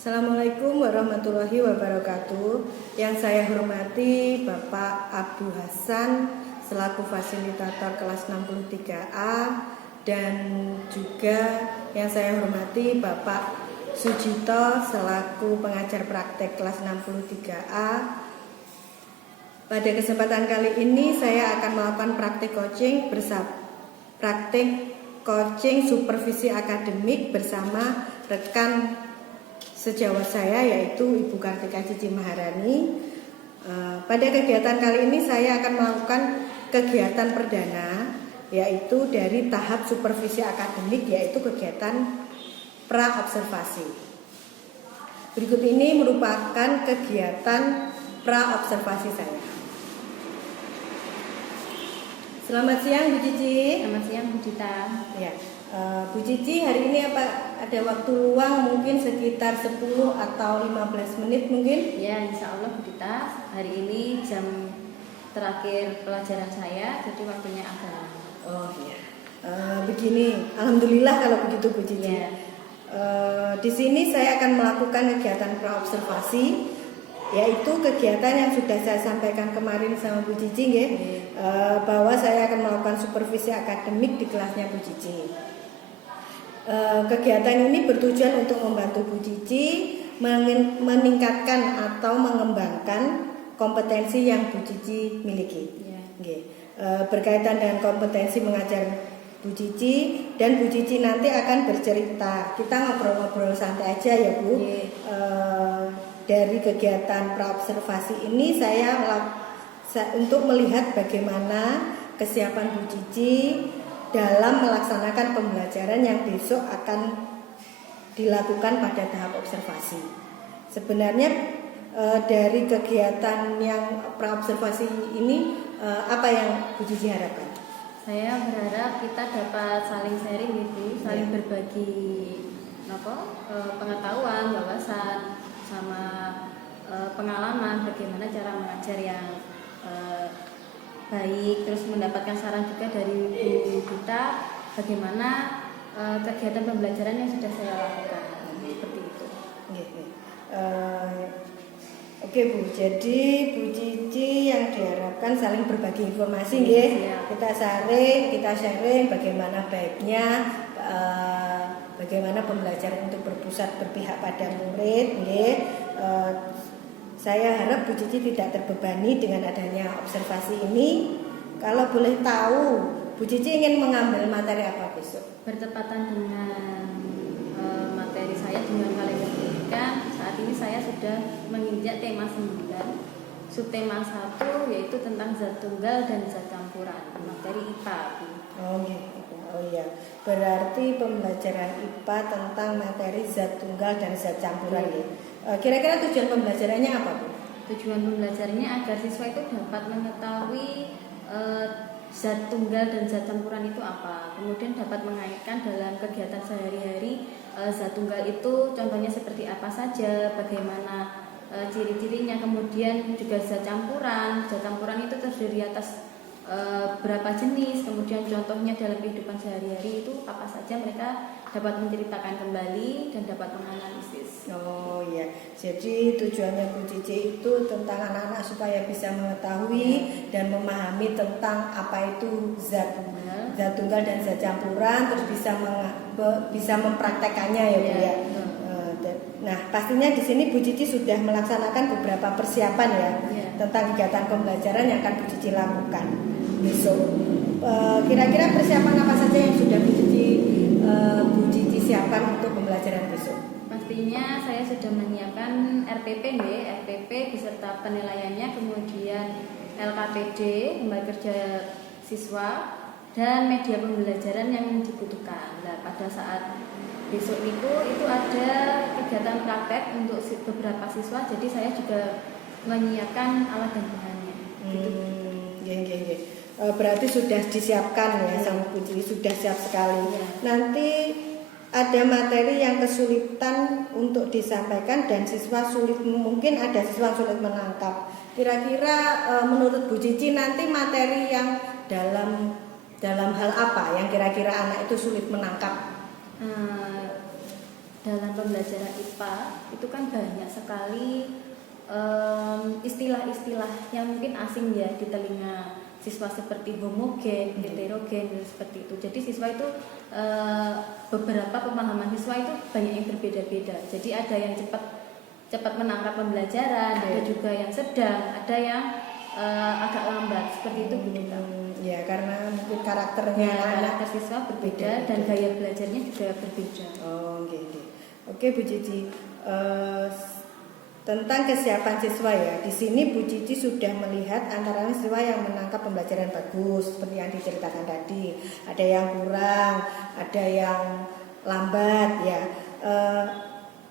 Assalamualaikum warahmatullahi wabarakatuh. Yang saya hormati Bapak Abdul Hasan selaku fasilitator kelas 63A dan juga yang saya hormati Bapak Sujito selaku pengajar praktek kelas 63A. Pada kesempatan kali ini saya akan melakukan praktik coaching supervisi akademik bersama rekan sejawat saya yaitu Ibu Kartika Cici Maharani. Pada kegiatan kali ini saya akan melakukan kegiatan perdana yaitu dari tahap supervisi akademik yaitu kegiatan pra-observasi. Berikut ini merupakan kegiatan pra-observasi saya. Selamat siang Bu Cici. Selamat siang Bu Dita. Ya. Bu Cici, hari ini ada waktu luang mungkin sekitar 10 atau 15 menit mungkin? Ya, insya Allah Bu Dita. Hari ini jam terakhir pelajaran saya, jadi waktunya agak lama. Oh iya. Begini, alhamdulillah kalau begitu Bu Cici. Ya. Di sini saya akan melakukan kegiatan pra-observasi, yaitu kegiatan yang sudah saya sampaikan kemarin sama Bu Cici, bahwa saya akan melakukan supervisi akademik di kelasnya Bu Cici. Kegiatan ini bertujuan untuk membantu Bu Cici meningkatkan atau mengembangkan kompetensi yang Bu Cici miliki. Berkaitan dengan kompetensi mengajar Bu Cici, dan Bu Cici nanti akan bercerita. Kita ngobrol-ngobrol santai aja ya Bu. Dari kegiatan praobservasi ini saya untuk melihat bagaimana kesiapan Bu Cici dalam melaksanakan pembelajaran yang besok akan dilakukan pada tahap observasi. Sebenarnya dari kegiatan yang praobservasi ini apa yang Bu Cici harapkan? Saya berharap kita dapat saling sharing saling berbagi pengetahuan, wawasan, sama pengalaman bagaimana cara mengajar yang baik, terus mendapatkan saran juga dari Bu Dita bagaimana kegiatan pembelajaran yang sudah saya lakukan, seperti itu. Oke Bu, jadi Bu Cici yang diharapkan saling berbagi informasi, kita sharing bagaimana baiknya, bagaimana pembelajaran untuk berpihak pada murid, Saya harap Bu Cici tidak terbebani dengan adanya observasi ini. Kalau boleh tahu, Bu Cici ingin mengambil materi apa besok? Bertepatan dengan materi saya dengan kalender pendidikan, saat ini saya sudah menginjak tema 9. Subtema 1 yaitu tentang zat tunggal dan zat campuran, materi IPA. Oh iya. Berarti pembelajaran IPA tentang materi zat tunggal dan zat campuran ya. Kira-kira tujuan pembelajarannya apa Bu? Tujuan pembelajarannya agar siswa itu dapat mengetahui zat tunggal dan zat campuran itu apa. Kemudian dapat mengaitkan dalam kegiatan sehari-hari zat tunggal itu contohnya seperti apa saja, bagaimana ciri-cirinya. Kemudian juga zat campuran itu terdiri atas berapa jenis, kemudian contohnya dalam kehidupan sehari-hari itu apa saja, mereka dapat menceritakan kembali dan dapat menganalisis. Oh iya, jadi tujuannya Bu Cici itu tentang anak-anak supaya bisa mengetahui dan memahami tentang apa itu zat tunggal dan zat campuran, terus bisa mempraktekannya ya Bu ya. Nah, pastinya di sini Bu Cici sudah melaksanakan beberapa persiapan ya tentang kegiatan pembelajaran yang akan Bu Cici lakukan besok. Kira-kira persiapan apa saja yang sudah Bu Cici siapkan untuk pembelajaran besok? Pastinya saya sudah menyiapkan RPP beserta penilaiannya, kemudian LKPD, lembar kerja siswa, dan media pembelajaran yang dibutuhkan. Nah, pada saat besok itu ada kegiatan praktek untuk beberapa siswa, jadi saya juga menyiapkan alat dan bahannya. Berarti sudah disiapkan ya sama Bu Cici, sudah siap sekali. Nanti ada materi yang kesulitan untuk disampaikan dan mungkin ada siswa sulit menangkap. Kira-kira menurut Bu Cici nanti materi yang dalam hal apa yang kira-kira anak itu sulit menangkap? dalam pembelajaran IPA itu kan banyak sekali istilah-istilah yang mungkin asing ya di telinga siswa, seperti homogen, heterogen, seperti itu. Jadi siswa itu beberapa pemahaman siswa itu banyak yang berbeda-beda. Jadi ada yang cepat menangkap pembelajaran, ada juga yang sedang, ada yang agak lambat, seperti itu Bu Dita. Ya, karena mungkin karakternya karakter siswa berbeda dan gaya belajarnya juga berbeda. Oh, gitu. Oke Bu Cici, tentang kesiapan siswa ya. Di sini Bu Cici sudah melihat antara siswa yang menangkap pembelajaran bagus seperti yang diceritakan tadi, ada yang kurang, ada yang lambat ya.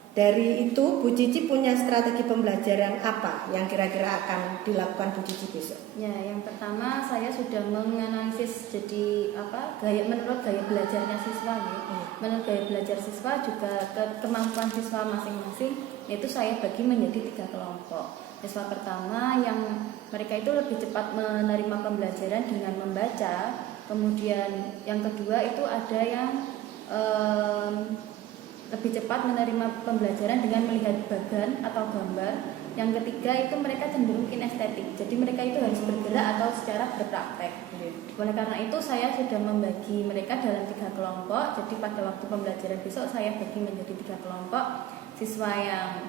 Dari itu Bu Cici punya strategi pembelajaran apa yang kira-kira akan dilakukan Bu Cici besok? Ya, yang pertama saya sudah menganalisis jadi menurut gaya belajarnya siswa ya. Menurut gaya belajar siswa juga kemampuan siswa masing-masing, yaitu saya bagi menjadi 3 kelompok. Siswa pertama yang mereka itu lebih cepat menerima pembelajaran dengan membaca, kemudian yang kedua itu ada yang lebih cepat menerima pembelajaran dengan melihat bagan atau gambar. Yang ketiga itu mereka cenderung kinestetik, jadi mereka itu harus bergerak atau secara berpraktek. Oleh karena itu saya sudah membagi mereka dalam 3 kelompok. Jadi pada waktu pembelajaran besok saya bagi menjadi 3 kelompok. Siswa yang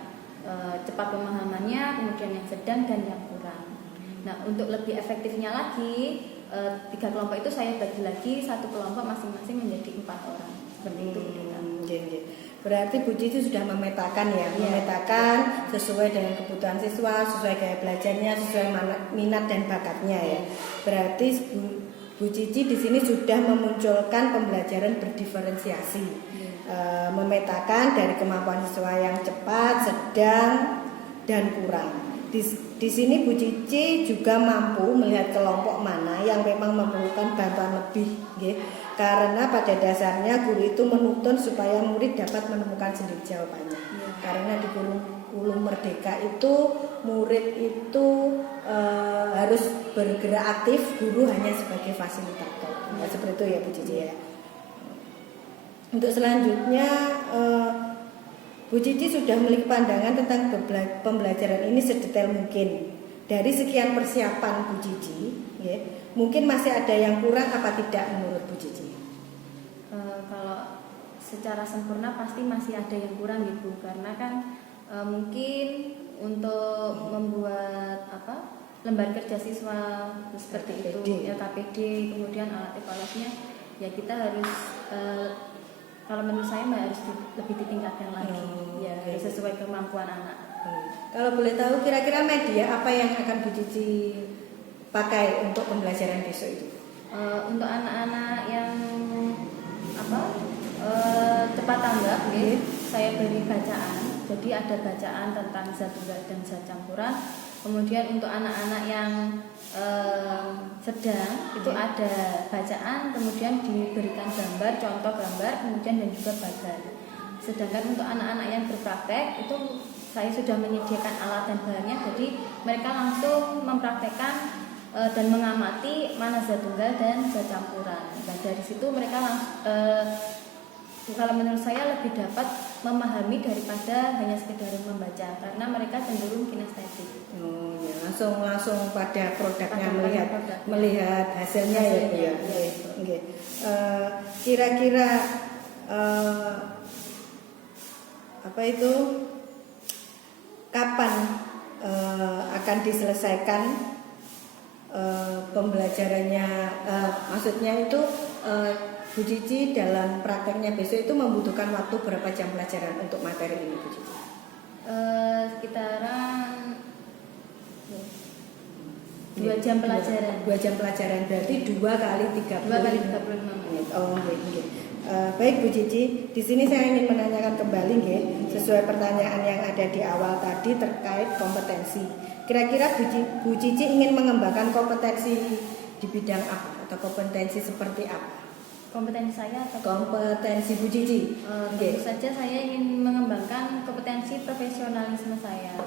cepat pemahamannya, kemudian yang sedang, dan yang kurang. Nah, untuk lebih efektifnya lagi, 3 kelompok itu saya bagi lagi, 1 kelompok masing-masing menjadi 4 orang. Seperti itu. Berarti Bu Cici sudah memetakan ya, memetakan sesuai dengan kebutuhan siswa, sesuai gaya belajarnya, sesuai minat dan bakatnya ya. Berarti Bu Cici di sini sudah memunculkan pembelajaran berdiferensiasi, memetakan dari kemampuan siswa yang cepat, sedang, dan kurang. Di sini Bu Cici juga mampu melihat kelompok mana yang memang memerlukan bantuan lebih, karena pada dasarnya guru itu menuntun supaya murid dapat menemukan sendiri jawabannya. Karena di kurikulum Merdeka itu murid itu harus bergerak aktif, guru hanya sebagai fasilitator. Seperti itu ya Bu Cici ya. Untuk selanjutnya Bu Cici sudah memiliki pandangan tentang pembelajaran ini sedetail mungkin. Dari sekian persiapan Bu Cici, mungkin masih ada yang kurang apa tidak menurut Bu Cici? Kalau secara sempurna pasti masih ada yang kurang Ibu, karena kan mungkin untuk membuat lembar kerja siswa seperti LKPD. itu, LKPD, kemudian alat evaluasinya, ya kita harus kalau menurut saya harus lebih ditingkatkan lagi, harus sesuai kemampuan anak. Kalau boleh tahu kira-kira media apa yang akan Bu Cici pakai untuk pembelajaran besok itu? Untuk anak-anak yang cepat tanggap, saya beri bacaan. Jadi ada bacaan tentang zat tunggal dan zat campuran. Kemudian untuk anak-anak yang sedang itu ada bacaan, kemudian diberikan gambar, contoh gambar, kemudian dan juga bagan. Sedangkan untuk anak-anak yang berpraktek itu saya sudah menyediakan alat dan bahannya, jadi mereka langsung mempraktekkan dan mengamati mana zat tunggal dan zat campuran. Dan dari situ mereka kalau menurut saya lebih dapat memahami daripada hanya sekedar membaca, karena mereka cenderung kinestetik. Langsung pada produknya, melihat hasilnya ya Bu ya. Kira-kira kapan akan diselesaikan pembelajarannya? Maksudnya itu Bu Cici dalam prakteknya besok itu membutuhkan waktu berapa jam pelajaran untuk materi ini Bu Cici? Sekitaran 2 jam pelajaran. 2 jam pelajaran berarti 2 kali 35 menit. Oh, nggih. Baik Bu Cici, di sini saya ingin menanyakan kembali sesuai pertanyaan yang ada di awal tadi terkait kompetensi. Kira-kira Bu Cici ingin mengembangkan kompetensi di bidang apa atau kompetensi seperti apa? Kompetensi saya atau kompetensi Bu Cici? Tentu saja saya ingin mengembangkan kompetensi profesionalisme saya,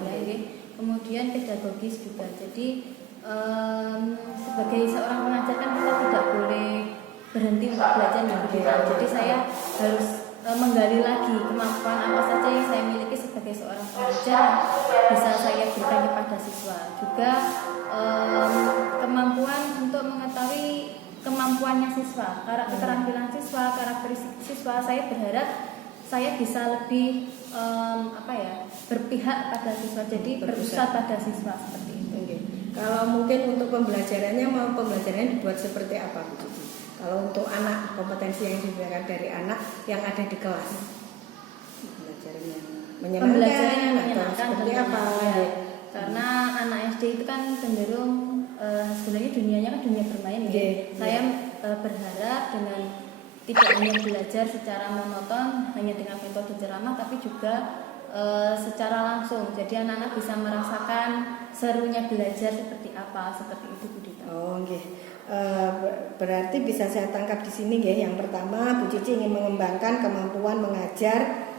kemudian pedagogis juga. Jadi sebagai seorang pengajar kan kita tidak boleh berhenti untuk belajar. Jadi saya harus menggali lagi kemampuan apa saja yang saya miliki sebagai seorang pengajar yang bisa saya berikan kepada siswa. Juga kemampuan untuk mengetahui kemampuannya siswa, keterampilan siswa, karakteristik siswa. Saya berharap saya bisa lebih berpihak pada siswa, jadi berpusat pada siswa seperti itu. Oke. Kalau mungkin untuk pembelajarannya mau pembelajarannya dibuat seperti apa Bu Cici? Kalau untuk anak, kompetensi yang diberikan dari anak yang ada di kelas, pembelajarannya menyenangkan atau seperti apa? Ya. Karena anak SD itu kan cenderung sebenarnya dunianya kan dunia bermain ya. Saya berharap dengan tidak hanya belajar secara monoton hanya dengan metode ceramah, tapi juga secara langsung. Jadi anak-anak bisa merasakan serunya belajar seperti apa, seperti itu Bu Dita. Oh, okay. Berarti bisa saya tangkap di sini ya. Yang pertama, Bu Cici ingin mengembangkan kemampuan mengajar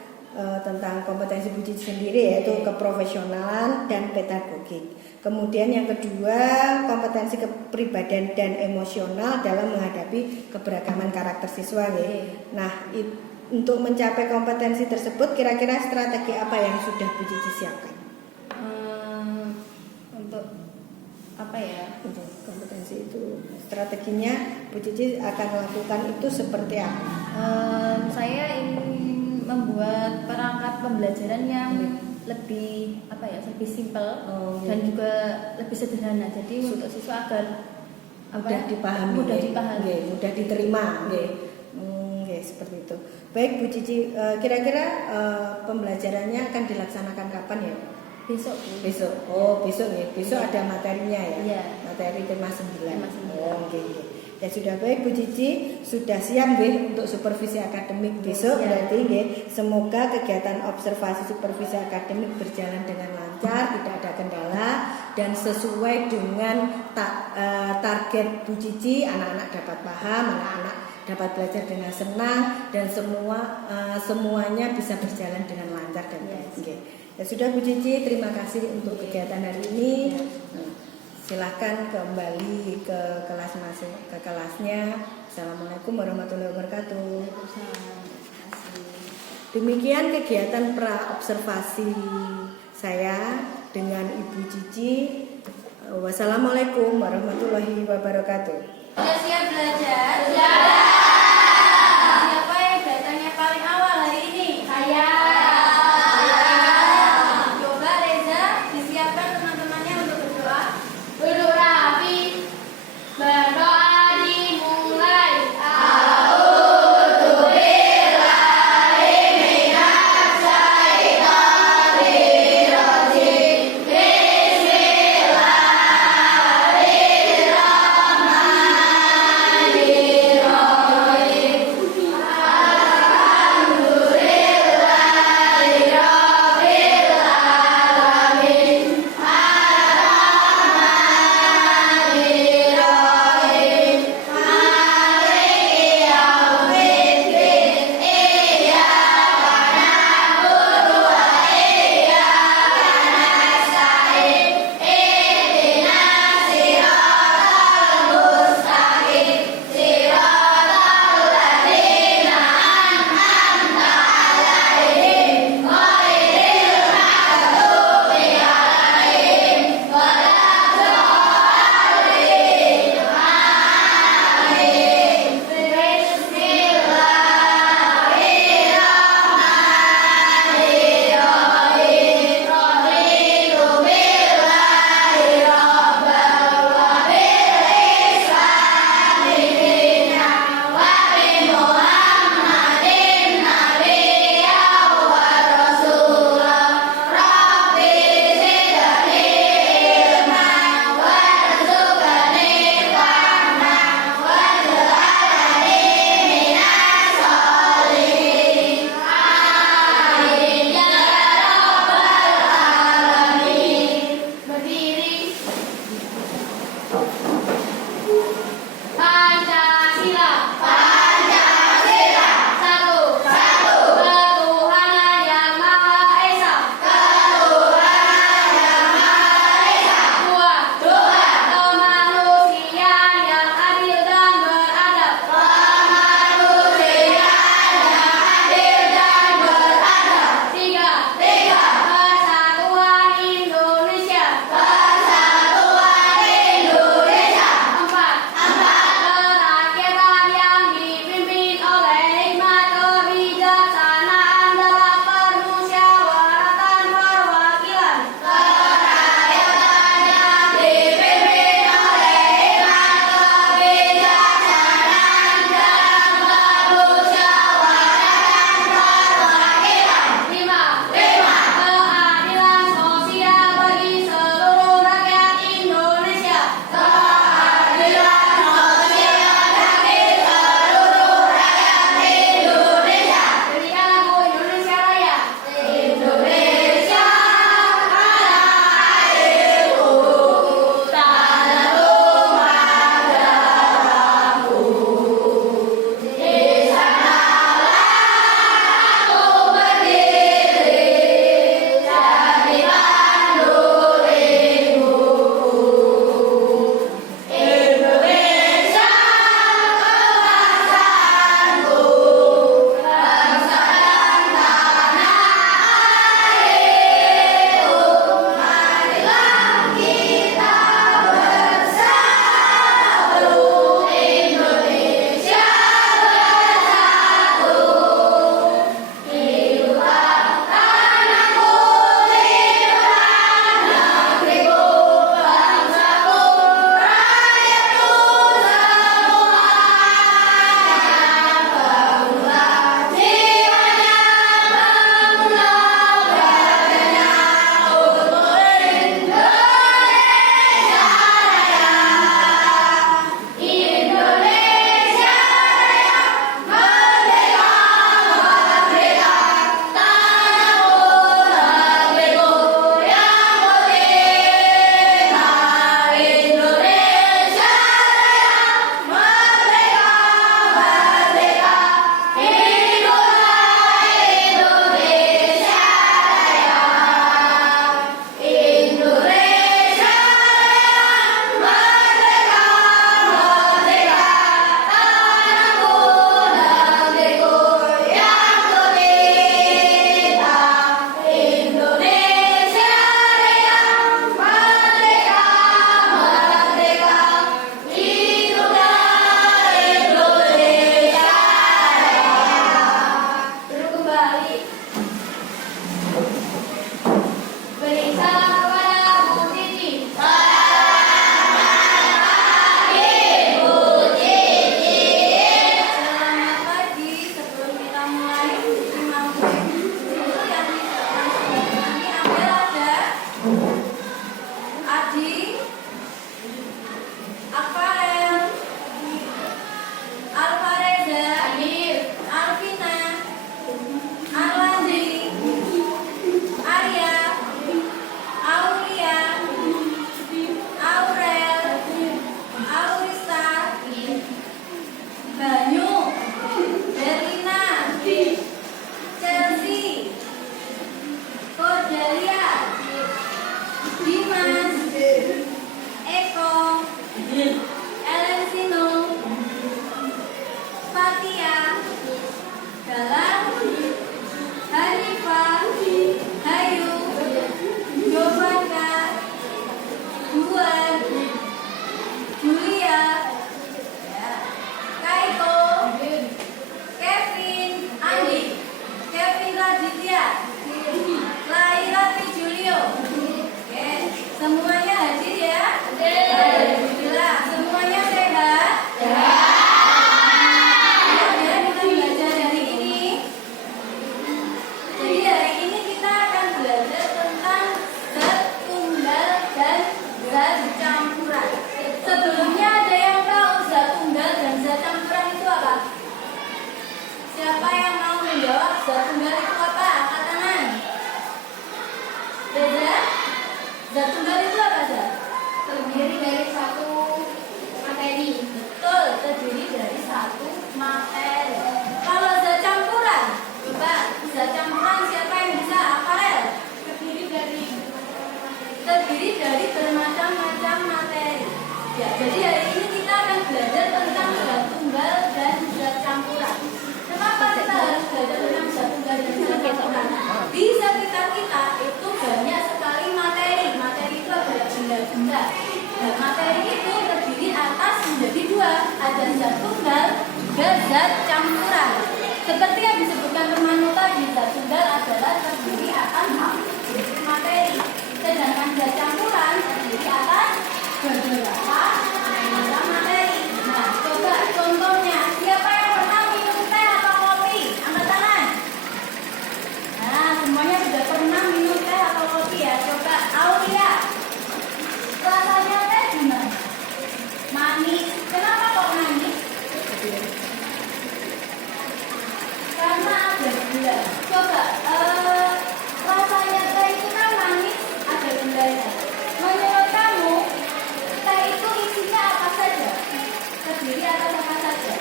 tentang kompetensi Bu Cici sendiri, yaitu keprofesionalan dan pedagogik. Kemudian yang kedua, kompetensi kepribadian dan emosional dalam menghadapi keberagaman karakter siswa ya. Nah, untuk mencapai kompetensi tersebut, kira-kira strategi apa yang sudah Bu Cici siapkan? Untuk apa ya? Untuk kompetensi itu, strateginya Bu Cici akan melakukan itu seperti apa? Saya ingin membuat perangkat pembelajaran yang lebih lebih simpel dan juga lebih sederhana. Jadi untuk siswa agar mudah dipahami, mudah diterima. Seperti itu. Baik Bu Cici, kira-kira pembelajarannya akan dilaksanakan kapan ya? Besok. Besok ya. Besok ada materinya ya. Iya. Materi tema 9. Oke. Ya sudah, baik Bu Cici, sudah siap nggih untuk supervisi akademik besok. Berarti nggih, semoga kegiatan observasi supervisi akademik berjalan dengan lancar, tidak ada kendala dan sesuai dengan target Bu Cici. Anak-anak dapat paham, anak-anak dapat belajar dengan senang dan semuanya bisa berjalan dengan lancar dan baik. Ya sudah Bu Cici, terima kasih untuk kegiatan hari ini. Silahkan kembali ke kelasnya. Assalamualaikum warahmatullahi wabarakatuh. Demikian kegiatan pra observasi saya dengan Ibu Cici. Wassalamualaikum warahmatullahi wabarakatuh. Sudah siap belajar? Siapa yang datangnya paling awal hari ini? Saya. Coba Reza, disiapkan teman-temannya untuk berdoa. Duduk rapi. Berdoa dimulai. Bismillahirrahmanirrahim. Zat tunggal itu apa zat? Terdiri dari satu materi. Betul, terdiri dari satu materi. Kalau zat campuran, coba zat campuran siapa yang bisa hafal? Terdiri dari bermacam-macam materi. Ya, jadi hari ini kita akan belajar tentang zat tunggal dan zat campuran. Kenapa kita harus belajar tentang zat tunggal dan zat campuran? Di sekitar kita itu banyak sekali materi. Materi itu adalah benda-benda. Dan materi itu terdiri atas menjadi dua, ada zat tunggal juga zat campuran. Seperti yang disebutkan teman tadi, zat tunggal adalah terdiri atas materi. Sedangkan zat campuran terdiri atas beberapa macam materi. Nah, coba contohnya, siapa yang pernah minum teh atau kopi? Angkat tangan. Nah, semuanya sudah pernah minum teh atau kopi ya. Coba Aulia, rasanya teh gimana? Manis. Kenapa kok manis? Karena ada gula. Coba rasanya teh itu kan manis, ada gulanya. Menurut kamu, teh itu isinya apa saja? Terdiri atas apa saja?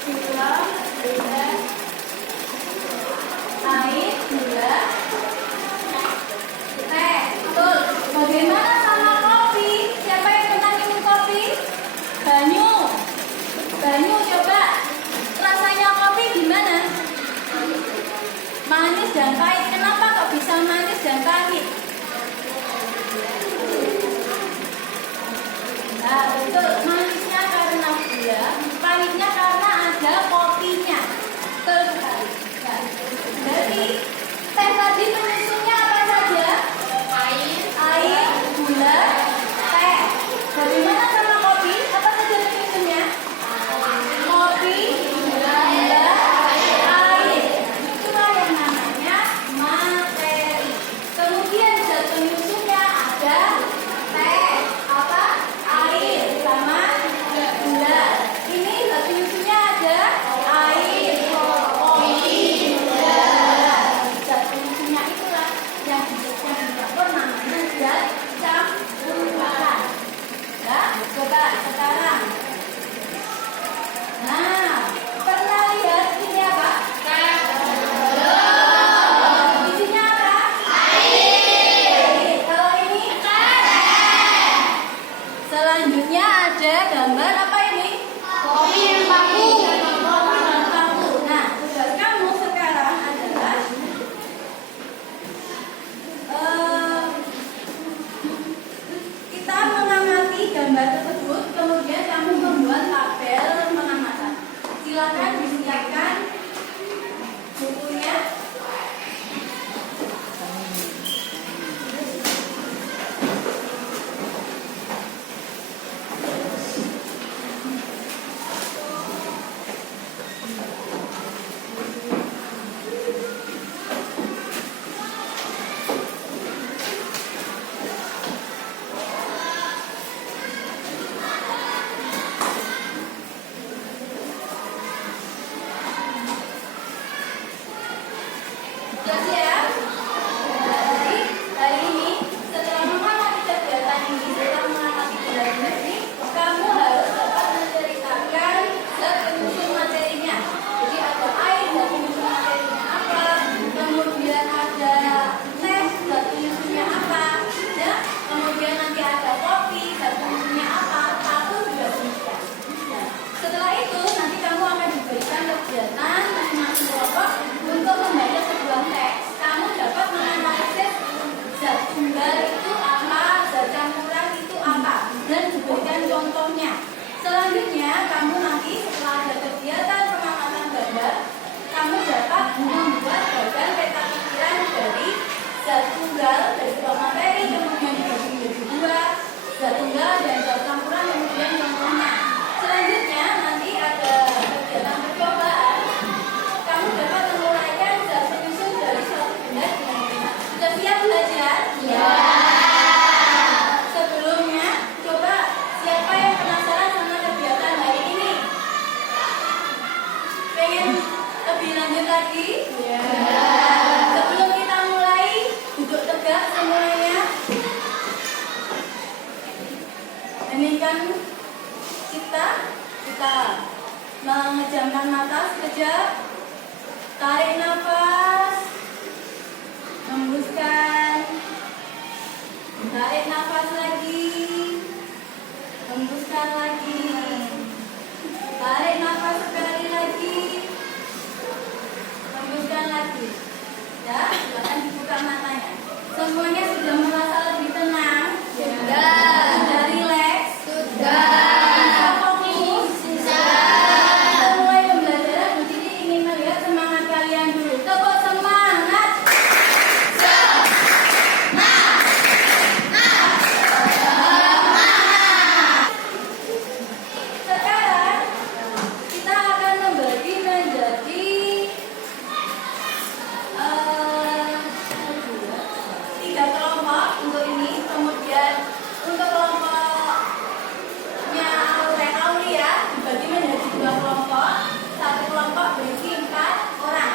Gula, air, gula, teh. Betul. Bagaimana sama kopi? Siapa yang pernah minum kopi? Banyu. Banyu, coba. Rasanya kopi gimana? Manis dan pahit. Kenapa kok bisa manis dan pahit? Nah, betul. Manisnya karena gula, pahitnya karena ada kopinya. Betul sekali. Nah, jadi teh tadi penyusunnya apa saja? Air, gula, teh. Bagaimana sama kopi? Apa saja penyusunnya? Kopi, gula, air. Itulah yang namanya materi. Kemudian zat penyusunnya ada teh, apa? Air sama Tarik nafas lagi. Hembuskan lagi. Tarik nafas sekali lagi. Hembuskan lagi. Ya, silakan dibuka matanya. Semuanya sudah merasa lebih tenang? Sudah rileks? Sudah fokus? Sudah. Mulai pembelajaran Bu Cici ingin melihat semangat kalian dulu. Tepuk semangat. Sekarang kita akan membagi menjadi tiga kelompok untuk ini. Kemudian untuk kelompoknya Aulia dibagi menjadi dua kelompok. Satu kelompok berisi 4 orang.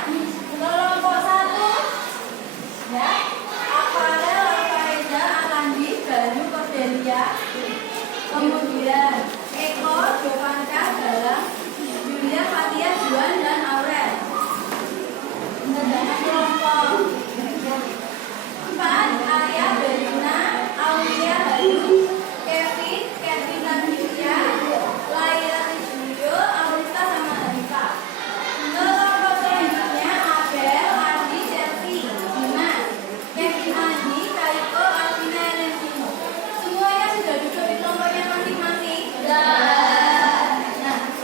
Kelompok 1 ya, Aparel, Alfareza, Alandi, Bayu, Cordelia. Kemudian Eko, Jovanka, Galang, Julia, Fatia, Juan, dan Aurel. Sedangkan kelompok 4, Arya, Berina, Aulia, Bayu, Kevin, Nadia, Laila, Rizulio, Aurista, sama Hanifah. Kelompok selanjutnya Abel, Adi, Chelsea, Dimas, Kevin, Andi, Kaiko, Alvina, Elensino. Semuanya sudah duduk di kelompoknya masing-masing? Nah,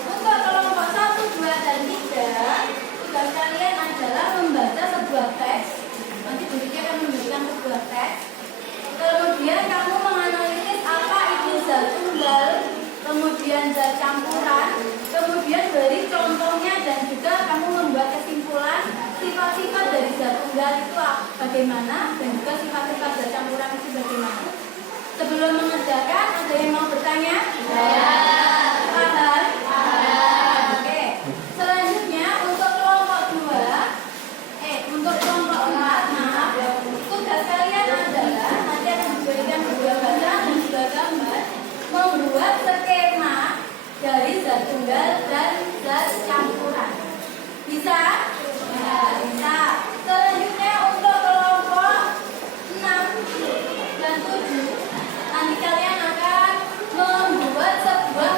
untuk kelompok 1, 2, dan 3, tugas kalian adalah membaca sebuah teks. Nanti Bu Cici akan memberikan sebuah teks. Kemudian kamu menganalisis apa itu zat tunggal, kemudian zat campuran, kemudian beri contohnya dan juga kamu membuat kesimpulan sifat-sifat dari zat tunggal itu bagaimana dan juga sifat-sifat zat campuran itu bagaimana. Sebelum mengerjakan, ada yang mau bertanya? Paham? Oke. Selanjutnya untuk kelompok 2, untuk kelompok 4, maaf, tugas kalian adalah nanti akan diberikan sebuah bacaan dan juga gambar, membuat skema dari zat tunggal dan zat campuran. Bisa? Ya, bisa. Selanjutnya untuk kelompok 6 dan 7, nanti kalian akan membuat sebuah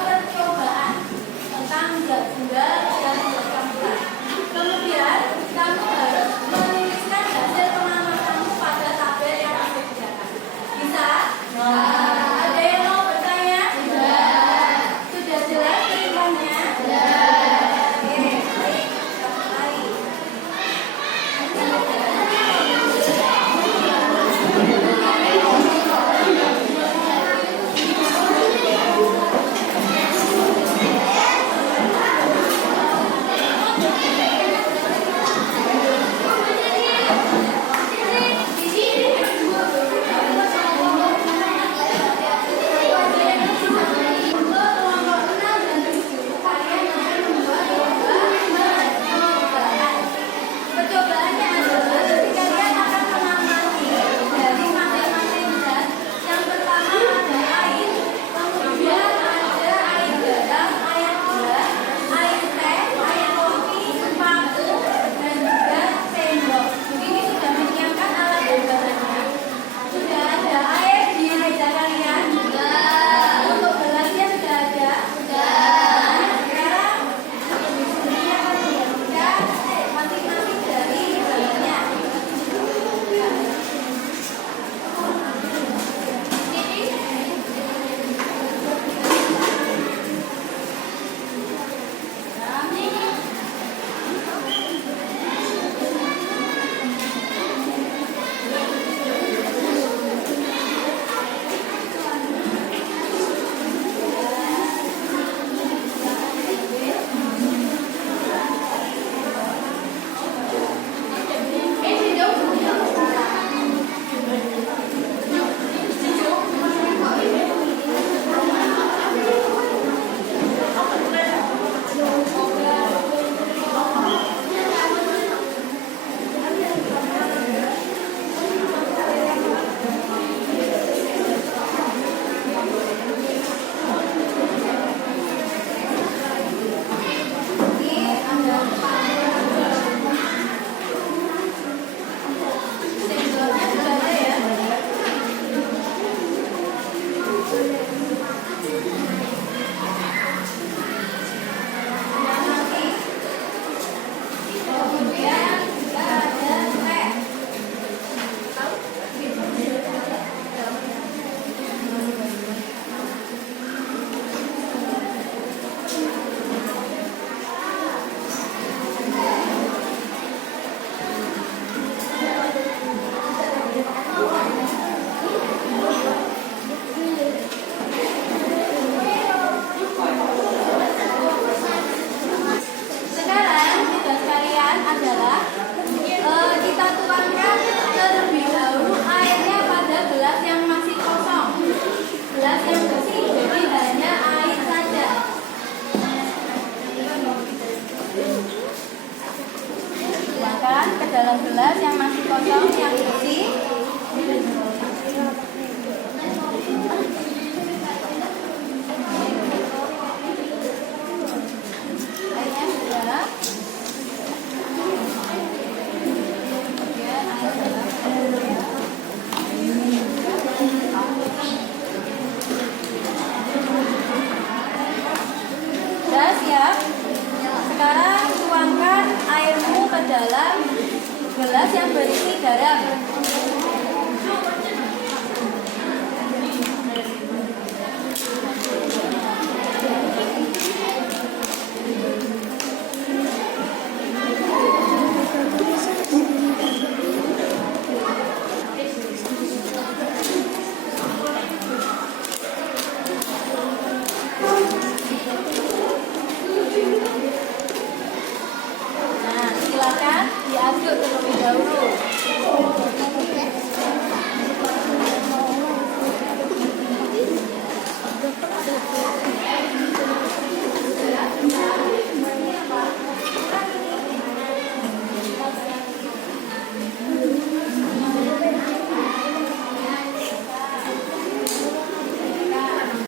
garam.